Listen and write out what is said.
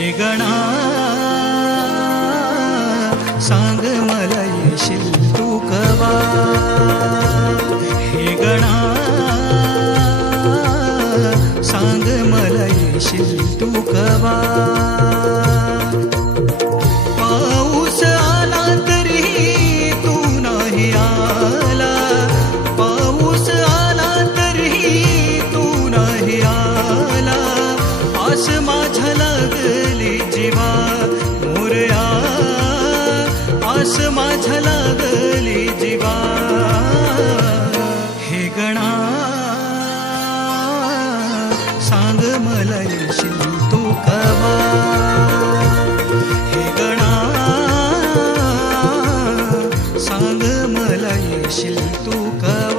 हे गणा सांग मला येशील तू कवा? हे गणा. सांग मला येशील तू कवा? आस माझ्या लागली जीवा मोरया. आस माझ्या लागली जीवा. हे गणा सांग मला येशील तू कवा? हे गणा सांग मला येशील तू कवा?